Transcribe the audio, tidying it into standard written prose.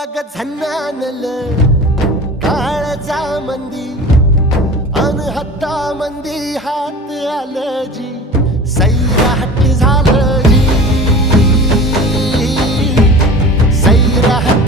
अग झन्नानल काळजा मंदी अन हत्ता मंदी हात आलं जी सैराट झालं जी सैराट